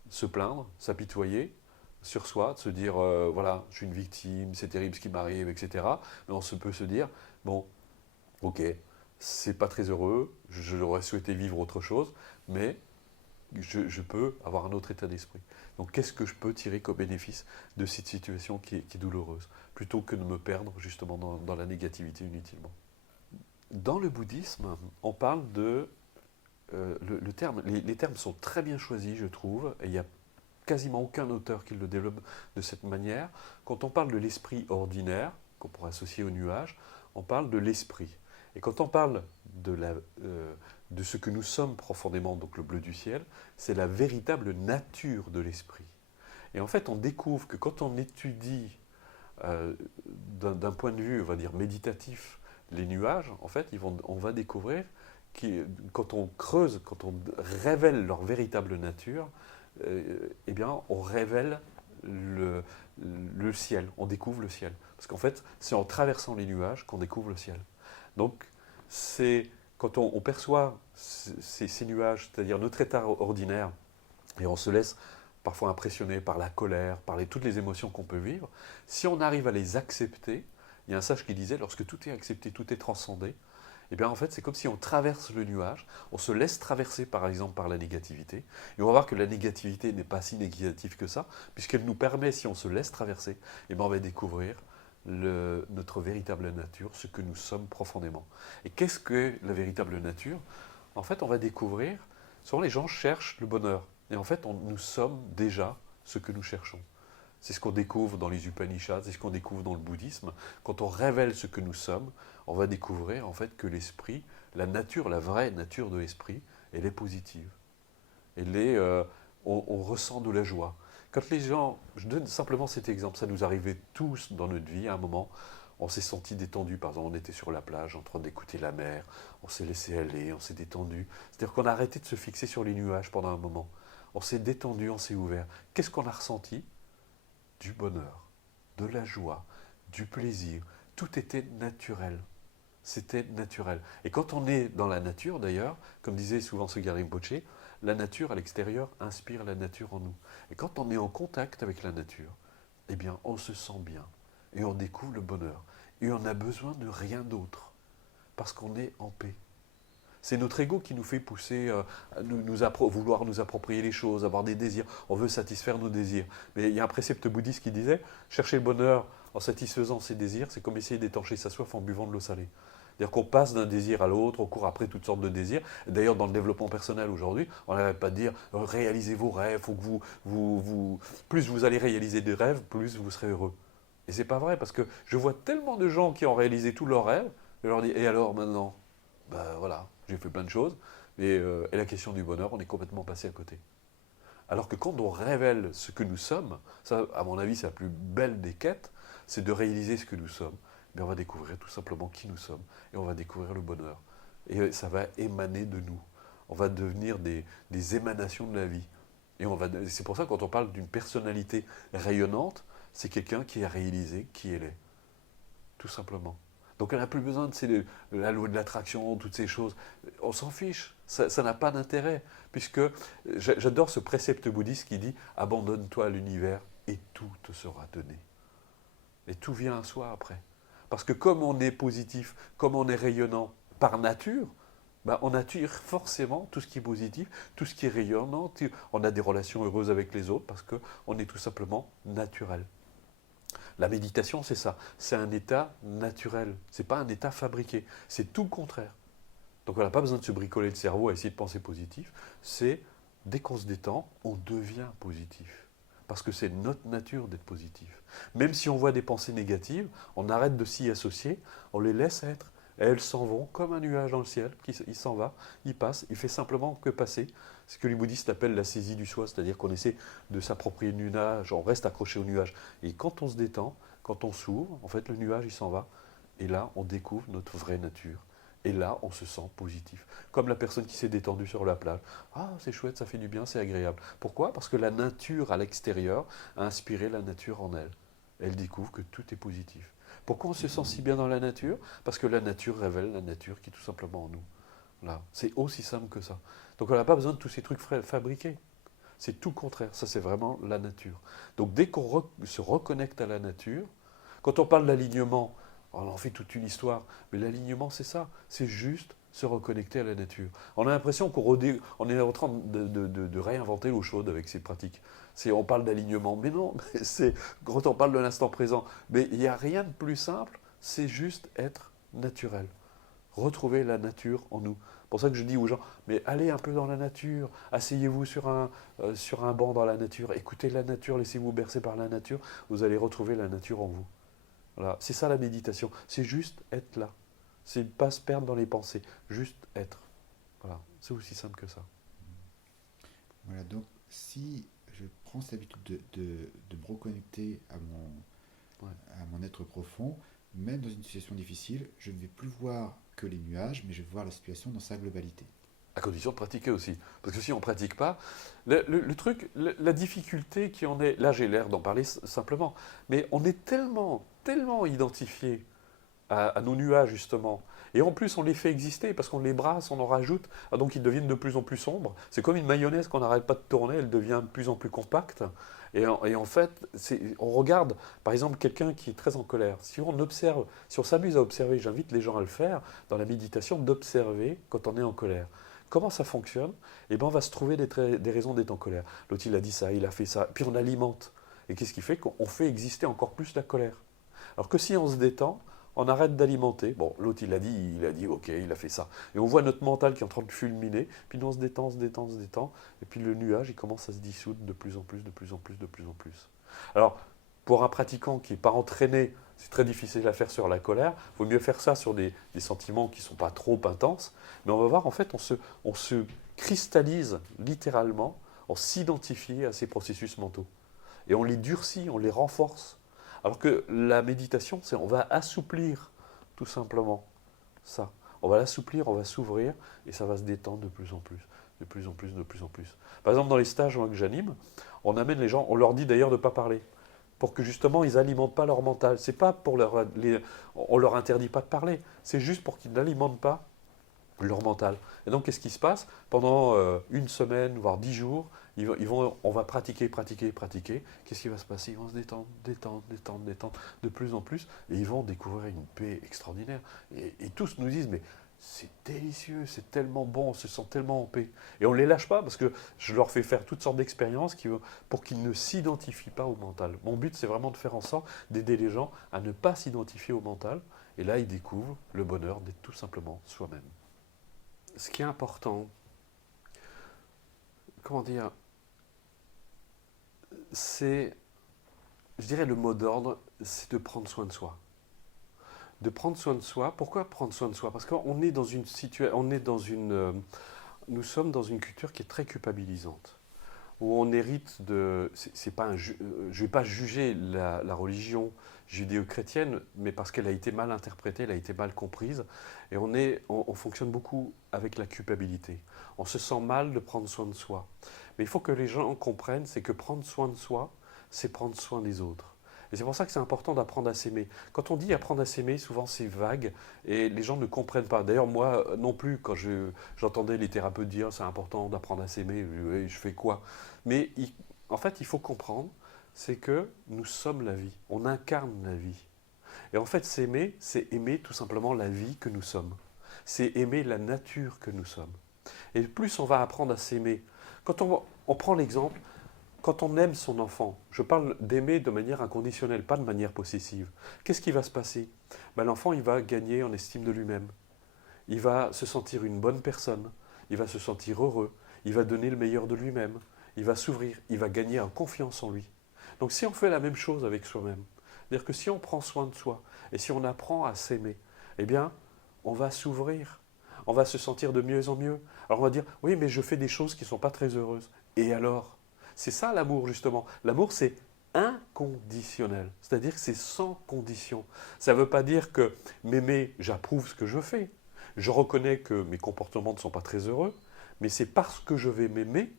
se plaindre, s'apitoyer sur soi, de se dire, voilà, je suis une victime, c'est terrible ce qui m'arrive, etc. Mais peut se dire, bon, ok, c'est pas très heureux, j'aurais souhaité vivre autre chose, mais je peux avoir un autre état d'esprit. Donc qu'est-ce que je peux tirer comme bénéfice de cette situation qui est douloureuse, plutôt que de me perdre justement dans la négativité inutilement. Dans le bouddhisme, on parle de... le terme, les termes sont très bien choisis, je trouve, et il n'y a quasiment aucun auteur qui le développe de cette manière. Quand on parle de l'esprit ordinaire, qu'on pourrait associer au nuage, on parle de l'esprit. Et quand on parle de ce que nous sommes profondément, donc le bleu du ciel, c'est la véritable nature de l'esprit. Et en fait, on découvre que quand on étudie d'un point de vue, on va dire, méditatif, les nuages, en fait, on va découvrir que quand on creuse, quand on révèle leur véritable nature, eh bien, on révèle le ciel, on découvre le ciel. Parce qu'en fait, c'est en traversant les nuages qu'on découvre le ciel. Donc, c'est quand on perçoit ces nuages, c'est-à-dire notre état ordinaire, et on se laisse parfois impressionné par la colère, par toutes les émotions qu'on peut vivre, si on arrive à les accepter, il y a un sage qui disait, lorsque tout est accepté, tout est transcendé, eh bien en fait c'est comme si on traverse le nuage, on se laisse traverser par exemple par la négativité, et on va voir que la négativité n'est pas si négative que ça, puisqu'elle nous permet, si on se laisse traverser, eh bien on va découvrir notre véritable nature, ce que nous sommes profondément. Et qu'est-ce que la véritable nature? En fait on va découvrir, souvent les gens cherchent le bonheur, et en fait nous sommes déjà ce que nous cherchons. C'est ce qu'on découvre dans les Upanishads, c'est ce qu'on découvre dans le bouddhisme. Quand on révèle ce que nous sommes, on va découvrir en fait que l'esprit, la nature, la vraie nature de l'esprit, elle est positive. On ressent de la joie. Quand les gens, je donne simplement cet exemple, ça nous arrivait tous dans notre vie à un moment, on s'est senti détendu, par exemple on était sur la plage en train d'écouter la mer, on s'est laissé aller, on s'est détendu. C'est-à-dire qu'on a arrêté de se fixer sur les nuages pendant un moment. On s'est détendu, on s'est ouvert. Qu'est-ce qu'on a ressenti? Du bonheur, de la joie, du plaisir. Tout était naturel. C'était naturel. Et quand on est dans la nature, d'ailleurs, comme disait souvent ce Rinpoche, la nature à l'extérieur inspire la nature en nous. Et quand on est en contact avec la nature, eh bien, on se sent bien. Et on découvre le bonheur. Et on n'a besoin de rien d'autre. Parce qu'on est en paix. C'est notre ego qui nous fait pousser à vouloir nous approprier les choses, avoir des désirs. On veut satisfaire nos désirs. Mais il y a un précepte bouddhiste qui disait, chercher le bonheur en satisfaisant ses désirs, c'est comme essayer d'étancher sa soif en buvant de l'eau salée. C'est-à-dire qu'on passe d'un désir à l'autre, on court après toutes sortes de désirs. D'ailleurs, dans le développement personnel aujourd'hui, on n'arrête pas de dire réalisez vos rêves, faut que plus vous allez réaliser des rêves, plus vous serez heureux. Et c'est pas vrai, parce que je vois tellement de gens qui ont réalisé tous leurs rêves, je leur dis et alors maintenant? Ben voilà, j'ai fait plein de choses, et la question du bonheur, on est complètement passé à côté. Alors que quand on révèle ce que nous sommes, ça, à mon avis, c'est la plus belle des quêtes, c'est de réaliser ce que nous sommes. Mais on va découvrir tout simplement qui nous sommes, et on va découvrir le bonheur. Et ça va émaner de nous. On va devenir des émanations de la vie. Et c'est pour ça que quand on parle d'une personnalité rayonnante, c'est quelqu'un qui a réalisé qui elle est. Tout simplement. Donc elle n'a plus besoin de la loi de l'attraction, toutes ces choses. On s'en fiche, ça n'a pas d'intérêt. Puisque j'adore ce précepte bouddhiste qui dit « Abandonne-toi à l'univers et tout te sera donné ». Et tout vient à soi après. Parce que comme on est positif, comme on est rayonnant par nature, ben on attire forcément tout ce qui est positif, tout ce qui est rayonnant. On a des relations heureuses avec les autres parce qu'on est tout simplement naturel. La méditation, c'est ça. C'est un état naturel. Ce n'est pas un état fabriqué. C'est tout le contraire. Donc on n'a pas besoin de se bricoler le cerveau à essayer de penser positif. C'est, dès qu'on se détend, on devient positif. Parce que c'est notre nature d'être positif. Même si on voit des pensées négatives, on arrête de s'y associer, on les laisse être. Et elles s'en vont comme un nuage dans le ciel. Il s'en va, il passe, il fait simplement que passer. C'est ce que les bouddhistes appellent la saisie du soi, c'est-à-dire qu'on essaie de s'approprier le nuage, on reste accroché au nuage. Et quand on se détend, quand on s'ouvre, en fait le nuage il s'en va. Et là, on découvre notre vraie nature. Et là, on se sent positif. Comme la personne qui s'est détendue sur la plage. Ah, c'est chouette, ça fait du bien, c'est agréable. Pourquoi? Parce que la nature à l'extérieur a inspiré la nature en elle. Elle découvre que tout est positif. Pourquoi on se sent si bien dans la nature? Parce que la nature révèle la nature qui est tout simplement en nous. Là, c'est aussi simple que ça. Donc on n'a pas besoin de tous ces trucs fabriqués. C'est tout le contraire. Ça, c'est vraiment la nature. Donc dès qu'on se reconnecte à la nature, quand on parle d'alignement, on en fait toute une histoire, mais l'alignement, c'est ça. C'est juste se reconnecter à la nature. On a l'impression qu'on est en train de réinventer l'eau chaude avec ces pratiques. On parle d'alignement, mais non, quand on parle de l'instant présent, mais il n'y a rien de plus simple, c'est juste être naturel. Retrouver la nature en nous. C'est pour ça que je dis aux gens, mais allez un peu dans la nature, asseyez-vous sur un banc dans la nature, écoutez la nature, laissez-vous bercer par la nature, vous allez retrouver la nature en vous. Voilà. C'est ça la méditation, c'est juste être là. C'est ne pas se perdre dans les pensées, juste être. Voilà. C'est aussi simple que ça. Voilà, donc si je prends cette habitude de me reconnecter à mon être profond, même dans une situation difficile, je ne vais plus voir que les nuages, mais je vais voir la situation dans sa globalité. À condition de pratiquer aussi. Parce que si on ne pratique pas, le truc, la difficulté qui en est, là j'ai l'air d'en parler simplement, mais on est tellement identifié à nos nuages justement, Et en plus, on les fait exister parce qu'on les brasse, on en rajoute, donc ils deviennent de plus en plus sombres. C'est comme une mayonnaise qu'on n'arrête pas de tourner, elle devient de plus en plus compacte. Et en fait, on regarde, par exemple, quelqu'un qui est très en colère. Si on observe, si on s'amuse à observer, j'invite les gens à le faire dans la méditation, d'observer quand on est en colère. Comment ça fonctionne? Eh bien, on va se trouver des raisons d'être en colère. L'autre, il a dit ça, il a fait ça. Puis on alimente. Et qu'est-ce qui fait? Qu'on fait exister encore plus la colère. Alors que si on se détend, on arrête d'alimenter. Bon, l'autre, il a dit, ok, il a fait ça. Et on voit notre mental qui est en train de fulminer, puis nous, on se détend, on se détend, on se détend, et puis le nuage, il commence à se dissoudre de plus en plus, de plus en plus, de plus en plus. Alors, pour un pratiquant qui n'est pas entraîné, c'est très difficile à faire sur la colère. Il vaut mieux faire ça sur des sentiments qui ne sont pas trop intenses. Mais on va voir, en fait, on se cristallise littéralement, on s'identifie à ces processus mentaux. Et on les durcit, on les renforce. Alors que la méditation, c'est on va assouplir tout simplement ça. On va l'assouplir, on va s'ouvrir et ça va se détendre de plus en plus, de plus en plus, de plus en plus. Par exemple, dans les stages moi, que j'anime, on amène les gens, on leur dit d'ailleurs de ne pas parler, pour que justement ils n'alimentent pas leur mental. C'est pas pour on leur interdit pas de parler, c'est juste pour qu'ils n'alimentent pas leur mental. Et donc, qu'est-ce qui se passe? Pendant une semaine, voire 10 jours, on va pratiquer, pratiquer, pratiquer. Qu'est-ce qui va se passer? Ils vont se détendre, détendre, détendre, détendre de plus en plus. Et ils vont découvrir une paix extraordinaire. Et tous nous disent, mais c'est délicieux, c'est tellement bon, on se sent tellement en paix. Et on ne les lâche pas parce que je leur fais faire toutes sortes d'expériences pour qu'ils ne s'identifient pas au mental. Mon but, c'est vraiment de faire en sorte d'aider les gens à ne pas s'identifier au mental. Et là, ils découvrent le bonheur d'être tout simplement soi-même. Ce qui est important, comment dire, c'est, je dirais le mot d'ordre, c'est de prendre soin de soi. De prendre soin de soi. Pourquoi prendre soin de soi? Parce qu'on est dans une situation, nous sommes dans une culture qui est très culpabilisante, où on hérite de, c'est pas je ne vais pas juger la religion judéo-chrétienne, mais parce qu'elle a été mal interprétée, elle a été mal comprise, et on fonctionne beaucoup avec la culpabilité. On se sent mal de prendre soin de soi. Mais il faut que les gens comprennent, c'est que prendre soin de soi, c'est prendre soin des autres. Et c'est pour ça que c'est important d'apprendre à s'aimer. Quand on dit apprendre à s'aimer, souvent c'est vague et les gens ne comprennent pas. D'ailleurs, moi non plus, quand j'entendais les thérapeutes dire c'est important d'apprendre à s'aimer, je fais quoi? Mais en fait, il faut comprendre, c'est que nous sommes la vie, on incarne la vie. Et en fait, s'aimer, c'est aimer tout simplement la vie que nous sommes. C'est aimer la nature que nous sommes. Et plus on va apprendre à s'aimer, quand on prend l'exemple, quand on aime son enfant, je parle d'aimer de manière inconditionnelle, pas de manière possessive, qu'est-ce qui va se passer? L'enfant, il va gagner en estime de lui-même. Il va se sentir une bonne personne, il va se sentir heureux, il va donner le meilleur de lui-même, il va s'ouvrir, il va gagner en confiance en lui. Donc si on fait la même chose avec soi-même, c'est-à-dire que si on prend soin de soi et si on apprend à s'aimer, eh bien, on va s'ouvrir, on va se sentir de mieux en mieux. Alors on va dire, oui, mais je fais des choses qui ne sont pas très heureuses. Et alors? C'est ça l'amour, justement. L'amour, c'est inconditionnel, c'est-à-dire que c'est sans condition. Ça ne veut pas dire que m'aimer, j'approuve ce que je fais. Je reconnais que mes comportements ne sont pas très heureux, mais c'est parce que je vais m'aimer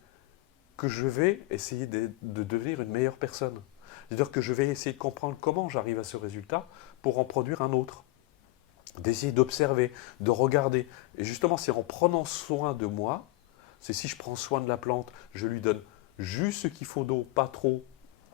que je vais essayer de devenir une meilleure personne. C'est-à-dire que je vais essayer de comprendre comment j'arrive à ce résultat pour en produire un autre. D'essayer d'observer, de regarder. Et justement, c'est en prenant soin de moi, c'est si je prends soin de la plante, je lui donne juste ce qu'il faut d'eau, pas trop,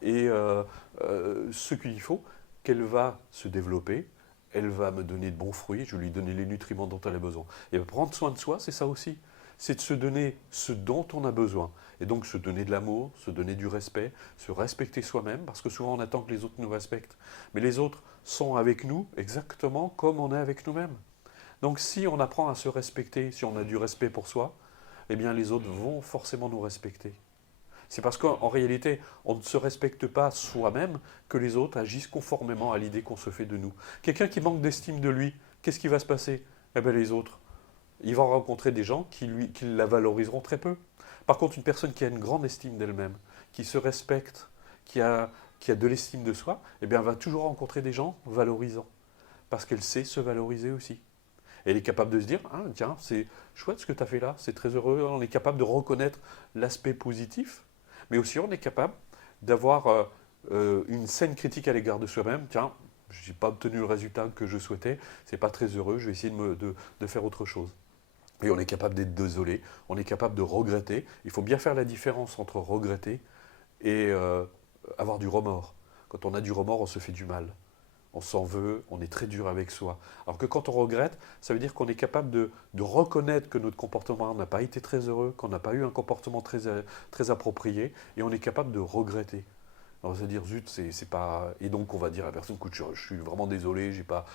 et ce qu'il faut, qu'elle va se développer, elle va me donner de bons fruits, je vais lui donner les nutriments dont elle a besoin. Et prendre soin de soi, c'est ça aussi. C'est de se donner ce dont on a besoin. Et donc se donner de l'amour, se donner du respect, se respecter soi-même, parce que souvent on attend que les autres nous respectent. Mais les autres sont avec nous exactement comme on est avec nous-mêmes. Donc si on apprend à se respecter, si on a du respect pour soi, eh bien les autres vont forcément nous respecter. C'est parce qu'en réalité, on ne se respecte pas soi-même que les autres agissent conformément à l'idée qu'on se fait de nous. Quelqu'un qui manque d'estime de lui, qu'est-ce qui va se passer? Eh bien les autres, ils vont rencontrer des gens qui la valoriseront très peu. Par contre, une personne qui a une grande estime d'elle-même, qui se respecte, qui a de l'estime de soi, eh bien, elle va toujours rencontrer des gens valorisants. Parce qu'elle sait se valoriser aussi. Et elle est capable de se dire, ah, tiens, c'est chouette ce que tu as fait là, c'est très heureux. On est capable de reconnaître l'aspect positif, mais aussi on est capable d'avoir une saine critique à l'égard de soi-même. Tiens, je n'ai pas obtenu le résultat que je souhaitais, c'est pas très heureux, je vais essayer de faire autre chose. Et on est capable d'être désolé, on est capable de regretter. Il faut bien faire la différence entre regretter et avoir du remords. Quand on a du remords, on se fait du mal. On s'en veut, on est très dur avec soi. Alors que quand on regrette, ça veut dire qu'on est capable de reconnaître que notre comportement n'a pas été très heureux, qu'on n'a pas eu un comportement très approprié, et on est capable de regretter. Alors, on va se dire, zut, c'est pas. Et donc, on va dire à la personne, écoute, je suis vraiment désolé, j'ai pas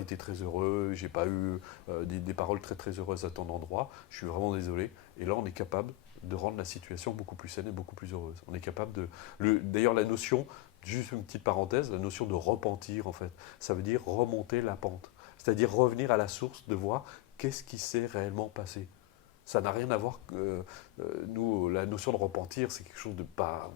été très heureux, j'ai pas eu des paroles très heureuses à ton endroit, je suis vraiment désolé. Et là, on est capable de rendre la situation beaucoup plus saine et beaucoup plus heureuse. On est capable de. D'ailleurs, la notion, juste une petite parenthèse, la notion de repentir, en fait, ça veut dire remonter la pente. C'est-à-dire revenir à la source, de voir qu'est-ce qui s'est réellement passé. Ça n'a rien à voir que nous, la notion de repentir, c'est quelque chose de pas.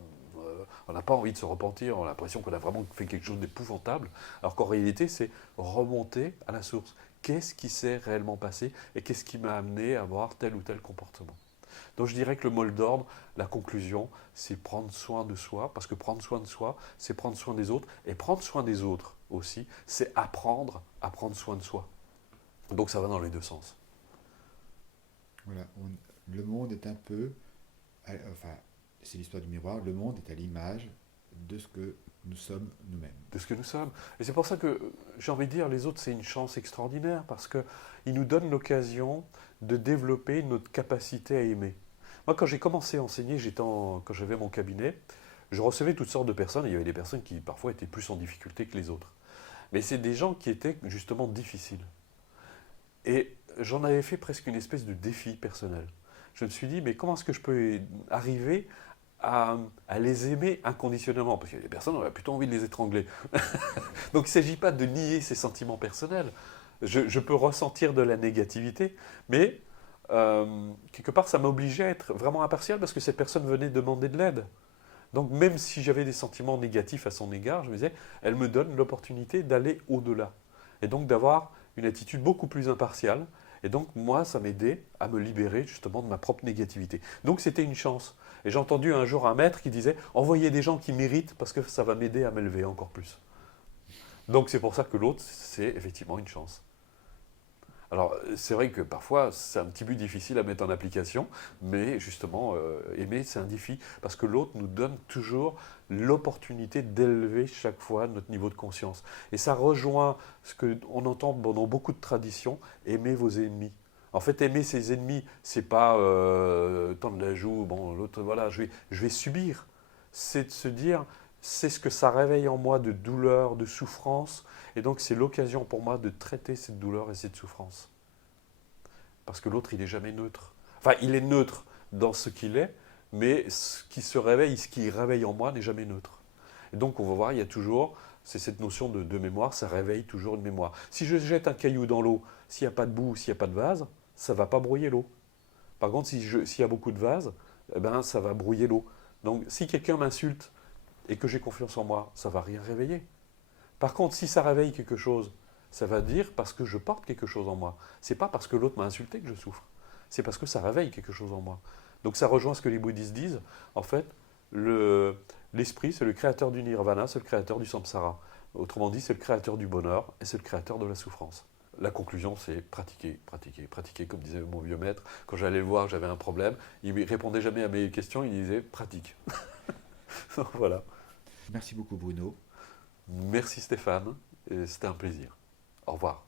On n'a pas envie de se repentir, on a l'impression qu'on a vraiment fait quelque chose d'épouvantable, alors qu'en réalité, c'est remonter à la source. Qu'est-ce qui s'est réellement passé et qu'est-ce qui m'a amené à avoir tel ou tel comportement. Donc je dirais que le mot d'ordre, la conclusion, c'est prendre soin de soi, parce que prendre soin de soi, c'est prendre soin des autres, et prendre soin des autres aussi, c'est apprendre à prendre soin de soi. Donc ça va dans les deux sens. Voilà, le monde est un peu, enfin, c'est l'histoire du miroir, le monde est à l'image de ce que nous sommes nous-mêmes. De ce que nous sommes. Et c'est pour ça que j'ai envie de dire, les autres, c'est une chance extraordinaire, parce qu'ils nous donnent l'occasion de développer notre capacité à aimer. Moi, quand j'ai commencé à enseigner, quand j'avais mon cabinet, je recevais toutes sortes de personnes, et il y avait des personnes qui parfois étaient plus en difficulté que les autres. Mais c'est des gens qui étaient justement difficiles. Et j'en avais fait presque une espèce de défi personnel. Je me suis dit, mais comment est-ce que je peux arriver à les aimer inconditionnellement? Parce qu'il y a des personnes, on a plutôt envie de les étrangler. Donc il ne s'agit pas de nier ses sentiments personnels. Je peux ressentir de la négativité, mais quelque part, ça m'obligeait à être vraiment impartial parce que cette personne venait demander de l'aide. Donc même si j'avais des sentiments négatifs à son égard, je me disais, elle me donne l'opportunité d'aller au-delà. Et donc d'avoir une attitude beaucoup plus impartiale. Et donc moi, ça m'aidait à me libérer justement de ma propre négativité. Donc c'était une chance. Et j'ai entendu un jour un maître qui disait, envoyez des gens qui méritent parce que ça va m'aider à m'élever encore plus. Donc c'est pour ça que l'autre, c'est effectivement une chance. Alors, c'est vrai que parfois, c'est un petit peu difficile à mettre en application, mais justement, aimer, c'est un défi, parce que l'autre nous donne toujours l'opportunité d'élever chaque fois notre niveau de conscience. Et ça rejoint ce qu'on entend dans beaucoup de traditions, aimer vos ennemis. En fait, aimer ses ennemis, c'est pas tendre la joue, bon, l'autre, voilà, je vais subir. C'est de se dire, c'est ce que ça réveille en moi de douleur, de souffrance, et donc c'est l'occasion pour moi de traiter cette douleur et cette souffrance. Parce que l'autre, il n'est jamais neutre. Enfin, il est neutre dans ce qu'il est, mais ce qui se réveille, ce qui réveille en moi n'est jamais neutre. Et donc on va voir, il y a toujours, c'est cette notion de mémoire, ça réveille toujours une mémoire. Si je jette un caillou dans l'eau, s'il n'y a pas de boue, s'il n'y a pas de vase, ça ne va pas brouiller l'eau. Par contre, s'il y a beaucoup de vases, eh ben, ça va brouiller l'eau. Donc si quelqu'un m'insulte et que j'ai confiance en moi, ça ne va rien réveiller. Par contre, si ça réveille quelque chose, ça va dire parce que je porte quelque chose en moi. C'est pas parce que l'autre m'a insulté que je souffre. C'est parce que ça réveille quelque chose en moi. Donc ça rejoint ce que les bouddhistes disent. En fait, l'esprit, c'est le créateur du nirvana, c'est le créateur du samsara. Autrement dit, c'est le créateur du bonheur et c'est le créateur de la souffrance. La conclusion, c'est pratiquer, pratiquer, pratiquer, comme disait mon vieux maître. Quand j'allais le voir, j'avais un problème, il ne répondait jamais à mes questions, il disait pratique. Voilà. Merci beaucoup Bruno. Merci Stéphane, c'était un plaisir. Au revoir.